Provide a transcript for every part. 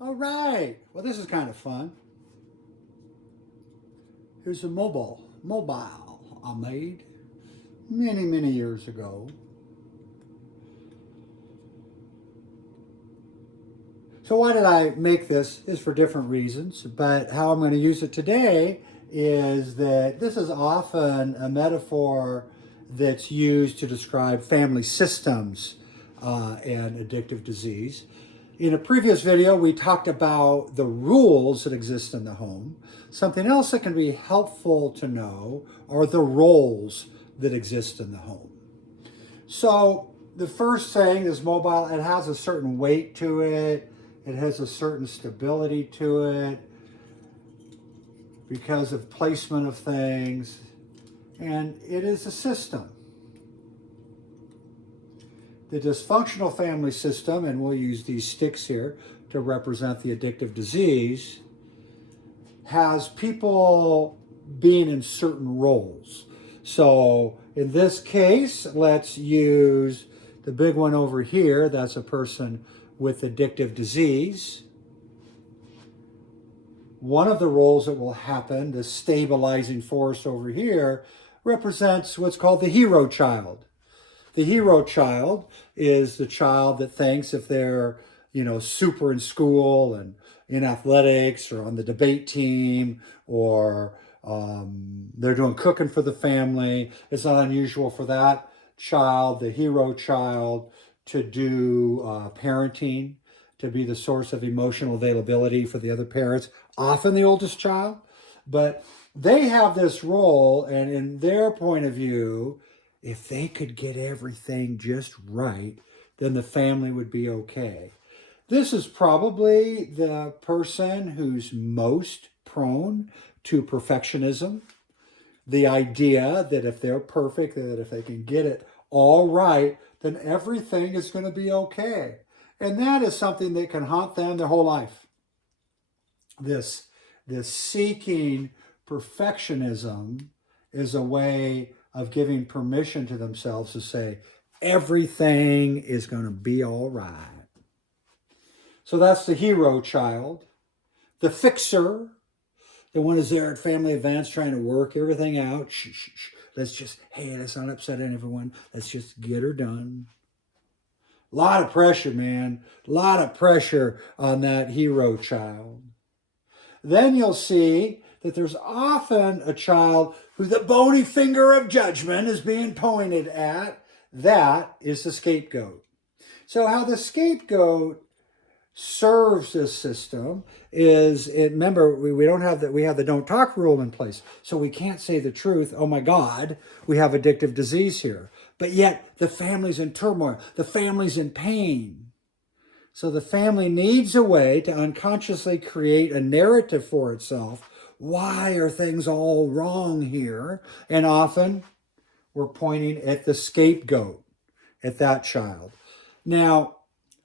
All right. Well, this is kind of fun. Here's a mobile I made many years ago. So why did I make this? Is for different reasons, but how I'm going to use it today is that this is often a metaphor that's used to describe family systems and addictive disease. In a previous video, we talked about the rules that exist in the home. Something else that can be helpful to know are the roles that exist in the home. So the first thing is mobile. It has a certain weight to it. It has a certain stability to it because of placement of things. And it is a system. The dysfunctional family system, and we'll use these sticks here to represent the addictive disease, has people being in certain roles. So in this case, let's use the big one over here. That's a person with addictive disease. One of the roles that will happen, the stabilizing force over here, represents what's called the hero child. The hero child is the child that thinks if they're, super in school and in athletics or on the debate team or they're doing cooking for the family, it's not unusual for that child, the hero child, to do parenting, to be the source of emotional availability for the other parents, often the oldest child. But they have this role, and in their point of view, if they could get everything just right, then the family would be okay. This is probably the person who's most prone to perfectionism. The idea that if they're perfect, that if they can get it all right, then everything is going to be okay. And that is something that can haunt them their whole life. This seeking perfectionism is a way of giving permission to themselves to say, everything is going to be all right. So that's the hero child. The fixer, the one who's there at family events trying to work everything out. Shh. Let's not upset everyone. Let's just get her done. A lot of pressure, man. A lot of pressure on that hero child. Then you'll see that there's often a child who the bony finger of judgment is being pointed at. That is the scapegoat. So how the scapegoat serves this system is, remember, we don't have that, we have the don't talk rule in place. So we can't say the truth. Oh my God, we have addictive disease here. But yet the family's in turmoil. The family's in pain. So the family needs a way to unconsciously create a narrative for itself. Why are things all wrong here? And often we're pointing at the scapegoat, at that child. Now,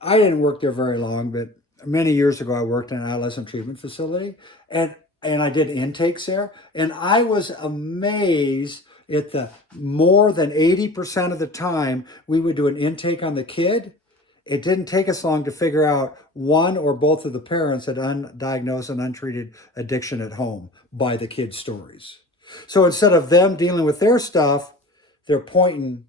I didn't work there very long, but many years ago I worked in an adolescent treatment facility and I did intakes there. And I was amazed at the more than 80% of the time we would do an intake on the kid. It didn't take us long to figure out one or both of the parents had undiagnosed and untreated addiction at home by the kids' stories. So instead of them dealing with their stuff, they're pointing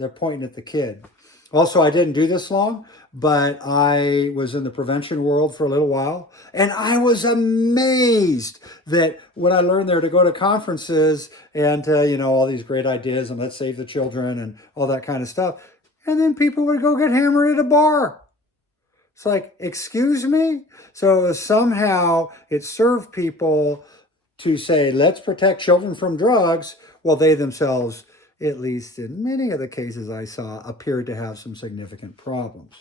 at the kid. Also, I didn't do this long, but I was in the prevention world for a little while, and I was amazed that when I learned there to go to conferences and to, all these great ideas and let's save the children and all that kind of stuff. And then people would go get hammered at a bar. It's like, excuse me? So somehow it served people to say, let's protect children from drugs, while they themselves, at least in many of the cases I saw, appeared to have some significant problems.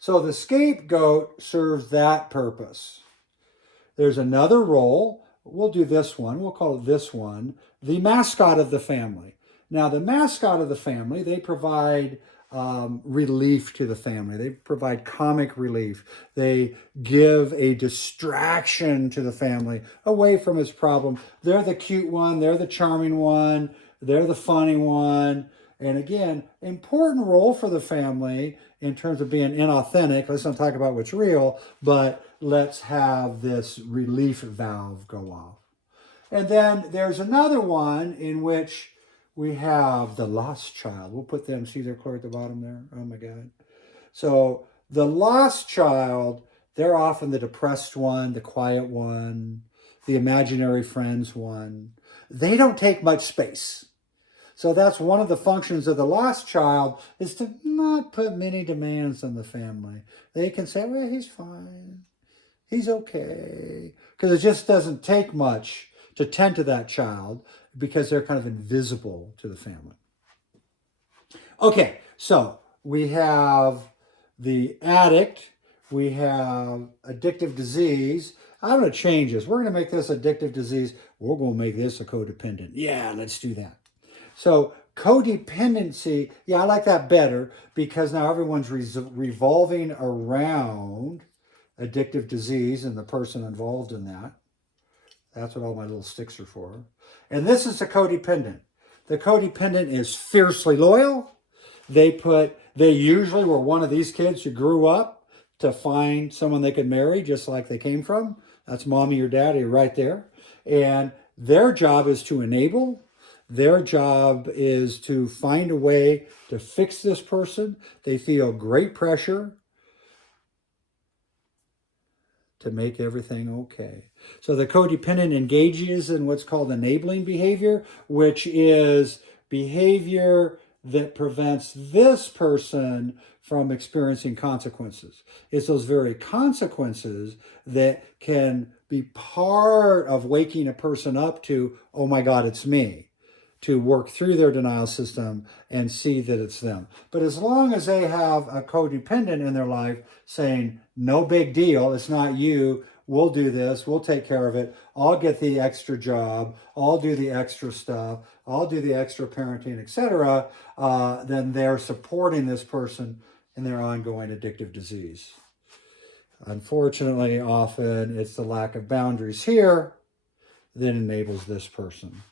So the scapegoat serves that purpose. There's another role. We'll do this one. We'll call it this one, the mascot of the family. Now, the mascot of the family, they provide relief to the family. They provide comic relief. They give a distraction to the family away from its problem. They're the cute one. They're the charming one. They're the funny one. And again, important role for the family in terms of being inauthentic. Let's not talk about what's real, but let's have this relief valve go off. And then there's another one in which we have the lost child. We'll put them, see their clear at the bottom there? Oh my God. So the lost child, they're often the depressed one, the quiet one, the imaginary friends one. They don't take much space. So that's one of the functions of the lost child, is to not put many demands on the family. They can say, well, he's fine. He's okay. Because it just doesn't take much to tend to that child because they're kind of invisible to the family. Okay, so we have the addict, we have addictive disease. I'm going to change this. We're going to make this addictive disease. We're going to make this a codependent. Yeah, let's do that. So codependency, yeah, I like that better because now everyone's revolving around addictive disease and the person involved in that. That's what all my little sticks are for. And this is the codependent. The codependent is fiercely loyal. They usually were one of these kids who grew up to find someone they could marry just like they came from. That's mommy or daddy right there. And their job is to enable. Their job is to find a way to fix this person. They feel great pressure to make everything okay. So the codependent engages in what's called enabling behavior, which is behavior that prevents this person from experiencing consequences. It's those very consequences that can be part of waking a person up to, oh my God, it's me, to work through their denial system and see that it's them. But as long as they have a codependent in their life saying, no big deal, it's not you, we'll do this, we'll take care of it, I'll get the extra job, I'll do the extra stuff, I'll do the extra parenting, etc., then they're supporting this person in their ongoing addictive disease. Unfortunately, often it's the lack of boundaries here that enables this person.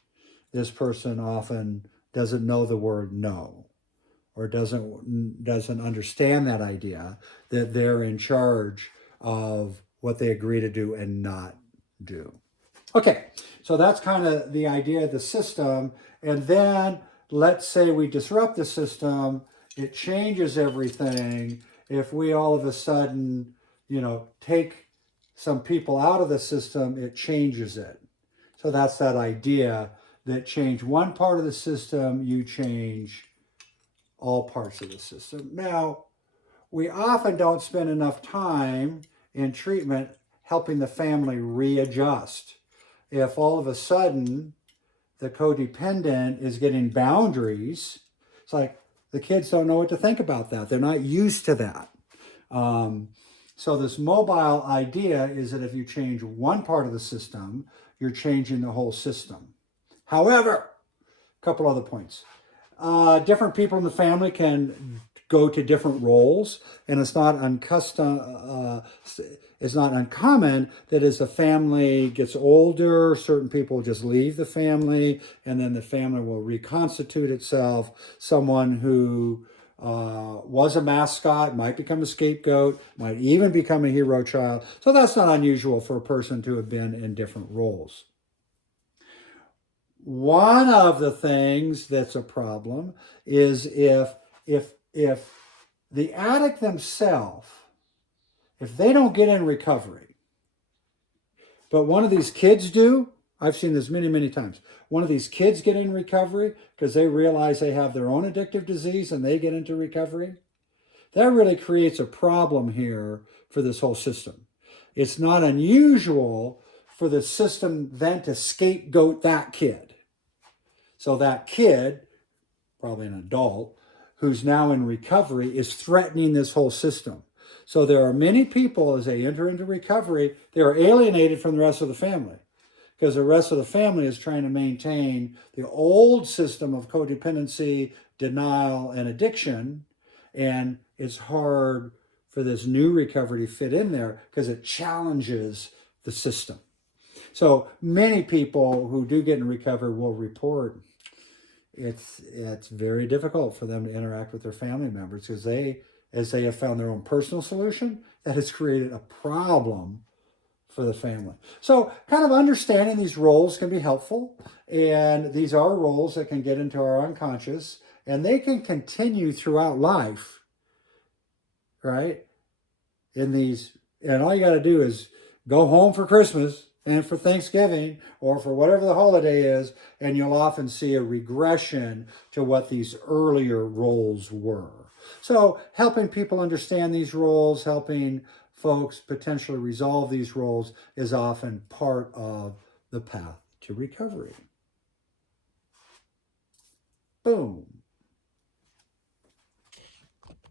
This person often doesn't know the word no, or doesn't understand that idea that they're in charge of what they agree to do and not do. Okay, so that's kind of the idea of the system. And then let's say we disrupt the system, it changes everything. If we all of a sudden, take some people out of the system, it changes it. So that's that idea that change one part of the system, you change all parts of the system. Now, we often don't spend enough time in treatment helping the family readjust. If all of a sudden the codependent is getting boundaries, it's like the kids don't know what to think about that. They're not used to that. So this mobile idea is that if you change one part of the system, you're changing the whole system. However, a couple other points. Different people in the family can go to different roles, and it's not uncommon that as the family gets older, certain people just leave the family, and then the family will reconstitute itself. Someone who was a mascot might become a scapegoat, might even become a hero child. So that's not unusual for a person to have been in different roles. One of the things that's a problem is if the addict themselves, if they don't get in recovery, but one of these kids do, I've seen this many, many times. One of these kids get in recovery because they realize they have their own addictive disease and they get into recovery. That really creates a problem here for this whole system. It's not unusual for the system then to scapegoat that kid. So that kid, probably an adult, who's now in recovery is threatening this whole system. So there are many people, as they enter into recovery, they are alienated from the rest of the family because the rest of the family is trying to maintain the old system of codependency, denial, and addiction. And it's hard for this new recovery to fit in there because it challenges the system. So many people who do get in recovery will report it's very difficult for them to interact with their family members because they as they have found their own personal solution that has created a problem for the family. So kind of understanding these roles can be helpful, and these are roles that can get into our unconscious, and they can continue throughout life, right? In these, and all you got to do is go home for Christmas and for Thanksgiving or for whatever the holiday is, and you'll often see a regression to what these earlier roles were. So helping people understand these roles, helping folks potentially resolve these roles is often part of the path to recovery. Boom.